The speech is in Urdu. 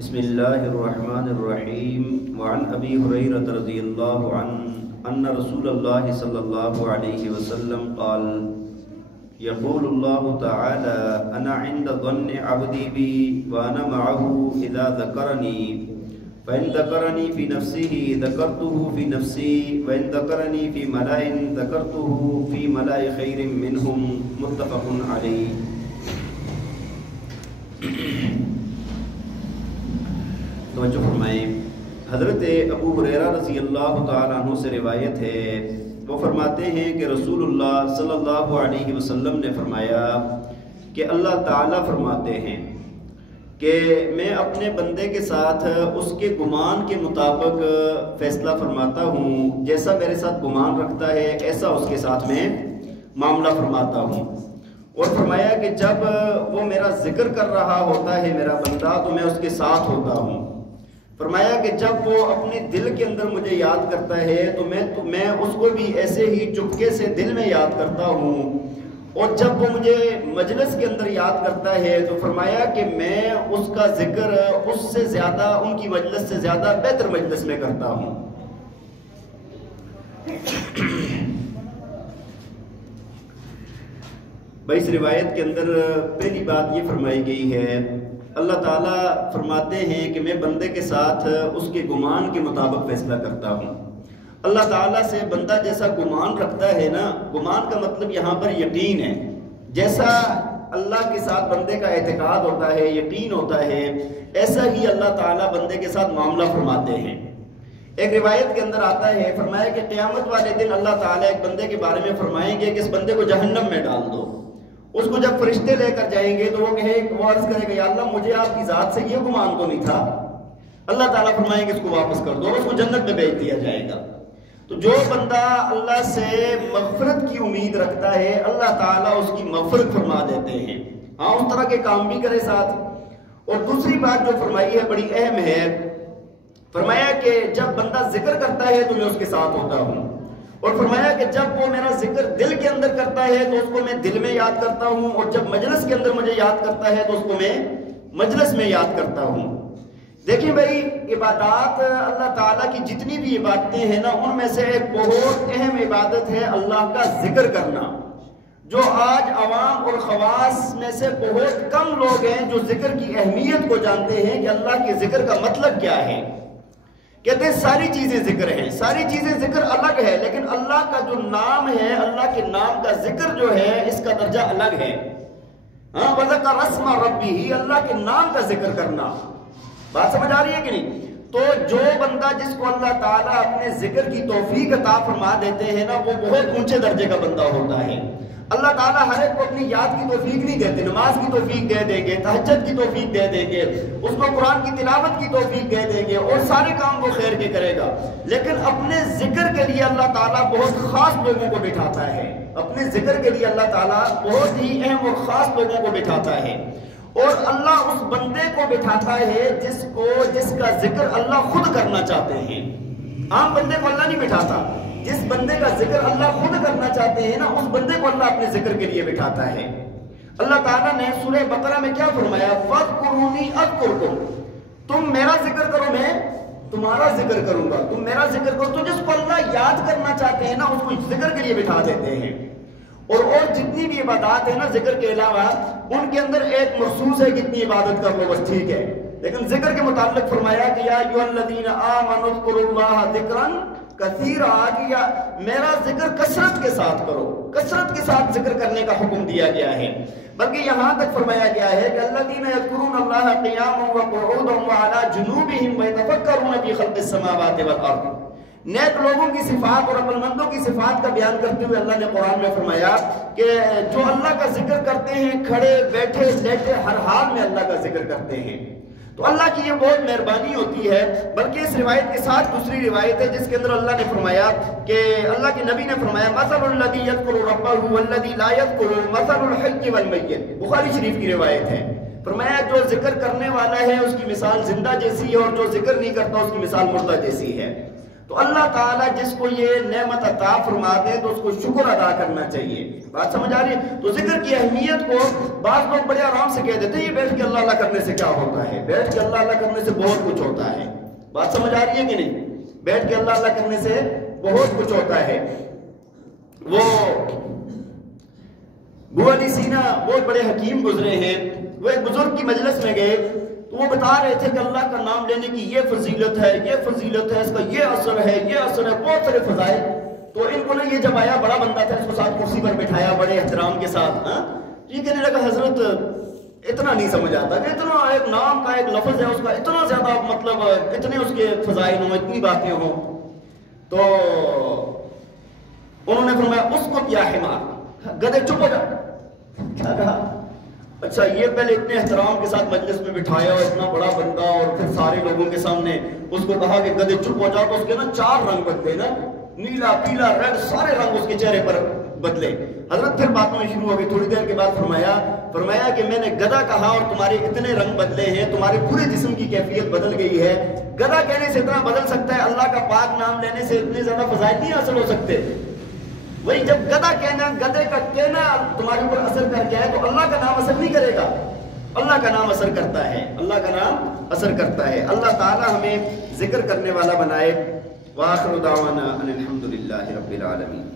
بسم اللہ الرحمن الرحیم وعن ابی ہریرہ رضی اللہ عنہ ان رسول اللہ صلی اللہ علیہ وسلم قال یقول اللہ تعالی انا عند ظن عبدی بی وانا معه اذا ذکرنی فإن ذکرنی فی نفسه ذکرته فی نفسی وإن ذکرنی فی ملأ ذکرته فی ملأ خیر منہم متفق علیہ۔ توجہ فرمائیں، حضرت ابو ہریرہ رضی اللہ تعالیٰ عنہ سے روایت ہے، وہ فرماتے ہیں کہ رسول اللہ صلی اللہ علیہ وسلم نے فرمایا کہ اللہ تعالیٰ فرماتے ہیں کہ میں اپنے بندے کے ساتھ اس کے گمان کے مطابق فیصلہ فرماتا ہوں، جیسا میرے ساتھ گمان رکھتا ہے ایسا اس کے ساتھ میں معاملہ فرماتا ہوں۔ اور فرمایا کہ جب وہ میرا ذکر کر رہا ہوتا ہے میرا بندہ تو میں اس کے ساتھ ہوتا ہوں۔ فرمایا کہ جب وہ اپنے دل کے اندر مجھے یاد کرتا ہے تو میں اس کو بھی ایسے ہی چپکے سے دل میں یاد کرتا ہوں، اور جب وہ مجھے مجلس کے اندر یاد کرتا ہے تو فرمایا کہ میں اس کا ذکر اس سے زیادہ، ان کی مجلس سے زیادہ بہتر مجلس میں کرتا ہوں۔ بھائی اس روایت کے اندر پہلی بات یہ فرمائی گئی ہے، اللہ تعالیٰ فرماتے ہیں کہ میں بندے کے ساتھ اس کے گمان کے مطابق فیصلہ کرتا ہوں۔ اللہ تعالیٰ سے بندہ جیسا گمان رکھتا ہے نا، گمان کا مطلب یہاں پر یقین ہے، جیسا اللہ کے ساتھ بندے کا اعتقاد ہوتا ہے، یقین ہوتا ہے، ایسا ہی اللہ تعالیٰ بندے کے ساتھ معاملہ فرماتے ہیں۔ ایک روایت کے اندر آتا ہے، فرمایا کہ قیامت والے دن اللہ تعالیٰ ایک بندے کے بارے میں فرمائیں گے کہ اس بندے کو جہنم میں ڈال دو۔ اس کو جب فرشتے لے کر جائیں گے تو وہ عرض کرے گا، یا اللہ مجھے آپ کی ذات سے یہ گمان تو نہیں تھا۔ اللہ تعالیٰ فرمائیں گے اس کو واپس کر دو، اور اس کو جنت میں بھیج دیا جائے گا۔ تو جو بندہ اللہ سے مغفرت کی امید رکھتا ہے اللہ تعالیٰ اس کی مغفرت فرما دیتے ہیں، ہاں اس طرح کے کام بھی کرے ساتھ۔ اور دوسری بات جو فرمائی ہے بڑی اہم ہے، فرمایا کہ جب بندہ ذکر کرتا ہے تو میں اس کے ساتھ ہوتا ہوں، اور فرمایا کہ جب وہ میرا ذکر دل کے اندر کرتا ہے تو اس کو میں دل میں یاد کرتا ہوں، اور جب مجلس کے اندر مجھے یاد کرتا ہے تو اس کو میں مجلس میں یاد کرتا ہوں۔ دیکھیں بھائی، عبادات اللہ تعالیٰ کی جتنی بھی عبادتیں ہیں نا، ان میں سے ایک بہت اہم عبادت ہے اللہ کا ذکر کرنا، جو آج عوام اور خواص میں سے بہت کم لوگ ہیں جو ذکر کی اہمیت کو جانتے ہیں کہ اللہ کے ذکر کا مطلب کیا ہے۔ کہتے ہیں ساری چیزیں ذکر ہیں، ساری چیزیں ذکر الگ ہے، لیکن اللہ کا جو نام ہے، اللہ کے نام کا ذکر جو ہے اس کا درجہ الگ ہے۔ ہاں وَذَكَرَ اسْمَ رَبِّهِ، اللہ کے نام کا ذکر کرنا، بات سمجھ آ رہی ہے کہ نہیں؟ تو جو بندہ جس کو اللہ تعالیٰ اپنے ذکر کی توفیق عطا فرما دیتے ہیں نا، وہ بہت اونچے درجے کا بندہ ہوتا ہے۔ اللہ تعالیٰ ہر ایک کو اپنی یاد کی توفیق نہیں دیتے، نماز کی توفیق دے دیں گے، تہجد کی توفیق دے دیں گے، اس کو قرآن کی تلاوت کی توفیق دے دیں گے، اور سارے کام وہ خیر کے کرے گا، لیکن اپنے ذکر کے لیے اللہ تعالیٰ بہت خاص لوگوں کو بٹھاتا ہے، اپنے ذکر کے لیے اللہ تعالیٰ بہت ہی اہم اور خاص لوگوں کو بٹھاتا ہے، اور اللہ اس بندے کو بٹھاتا ہے جس کا ذکر اللہ خود کرنا چاہتے ہیں۔ عام بندے کو اللہ نہیں بٹھاتا، جس بندے کا ذکر اللہ خود کرنا چاہتے ہیں نا، اس بندے کو اللہ اپنے ذکر کے لیے بٹھاتا ہے۔ اللہ تعالیٰ نے سورہ بقرہ میں کیا فرمایا؟ فَاذْكُرُونِي أَذْكُرْكُمْ، تم میرا ذکر کرو میں تمہارا ذکر کروں گا، تم میرا ذکر کرو۔ تو جس کو اللہ یاد کرنا چاہتے ہیں نا، اس کو ذکر کے لیے بٹھا دیتے ہیں۔ اور جتنی بھی عبادات ہیں نا ذکر کے علاوہ، ان کے اندر ایک مخصوص ہے کتنی عبادت کر لو بس ٹھیک ہے، لیکن ذکر کے متعلق فرمایا کہ یا ایھا الذین آمنوا اذکروا اللہ ذکرا کثیرا، کہ میرا ذکر کثرت کے ساتھ کرو، کثرت کے ساتھ ذکر کرنے کا حکم دیا گیا ہے۔ بلکہ یہاں تک فرمایا گیا ہے کہ الذین یذکرون اللہ قیاما وقعودا وعلی جنوبہم ویتفکرون فی خلق السماوات والارض۔ نیک لوگوں کی صفات اور عقل مندوں کی صفات کا بیان کرتے ہوئے اللہ نے قرآن میں فرمایا کہ جو اللہ کا ذکر کرتے ہیں، کھڑے بیٹھے لیٹے ہر حال میں اللہ کا ذکر کرتے ہیں۔ تو اللہ کی یہ بہت مہربانی ہوتی ہے۔ بلکہ اس روایت کے ساتھ دوسری روایت ہے جس کے اندر اللہ نے فرمایا کہ اللہ کے نبی نے فرمایا مثل الذی یذکر ربہ والذی لا یذکر مثل الحی والمیت، بخاری شریف کی روایت ہے۔ فرمایا جو ذکر کرنے والا ہے اس کی مثال زندہ جیسی ہے، اور جو ذکر نہیں کرتا اس کی مثال مردہ جیسی ہے۔ تو اللہ تعالیٰ جس کو یہ نعمت عطا فرما دے تو اس کو شکر ادا کرنا چاہیے. بات سمجھ آ رہی ہے؟ تو ذکر کی اہمیت کو بعض لوگ بڑے آرام سے کہہ دیتے ہیں یہ بیٹھ کے اللہ اللہ کرنے سے کیا ہوتا ہے، بیٹھ کے اللہ اللہ کرنے سے بہت کچھ ہوتا ہے. بات سمجھ آ رہی ہے کہ نہیں؟ بیٹھ کے اللہ اللہ کرنے سے بہت کچھ ہوتا ہے. وہ ابو علی سینا بہت بڑے حکیم گزرے ہیں، وہ ایک بزرگ کی مجلس میں گئے تو وہ بتا رہے تھے کہ اللہ کا نام لینے کی یہ فضیلت ہے، یہ فضیلت ہے، اس کا یہ اثر ہے، یہ اثر ہے، بہت سارے فضائل. تو ان کو یہ جب آیا، بڑا بندہ تھا، اس کو ساتھ کرسی پر بٹھایا بڑے احترام کے ساتھ. یہ کہنے لگا حضرت اتنا نہیں سمجھ آتا کہ اتنا ایک نام کا ایک لفظ ہے، اس کا اتنا زیادہ مطلب اتنے اس کے فضائل ہوں، اتنی باتیں ہوں. تو انہوں نے فرمایا اس کو کیا حمار، گدھے چپ ہو جا. کیا کہا؟ اچھا یہ پہلے اتنے احترام کے ساتھ مجلس میں بٹھایا اور اتنا بڑا بندہ، اور پھر سارے لوگوں کے سامنے اس کو کہا کہ گدھے چپ ہو جاؤ. تو اس کے نا 4 رنگ بدلے نا، نیلا پیلا ریڈ، سارے رنگ اس کے چہرے پر بدلے. حضرت پھر باتوں میں شروع ہو گئی. تھوڑی دیر کے بعد فرمایا کہ میں نے گدھا کہا اور تمہارے اتنے رنگ بدلے ہیں، تمہارے پورے جسم کی کیفیت بدل گئی ہے. گدھا کہنے سے اتنا بدل سکتا ہے، اللہ کا پاک نام لینے سے اتنے زیادہ فضائل نہیں حاصل ہو سکتے. وہی جب گدھا کہنا، گدھے کا کہنا تمہارے اوپر اثر کر گیا ہے تو اللہ کا نام اثر نہیں کرے گا. اللہ کا نام اثر کرتا ہے، اللہ کا نام اثر کرتا ہے. اللہ تعالی ہمیں ذکر کرنے والا بنائے. وآخر دعوانا ان الحمد للہ رب العالمین.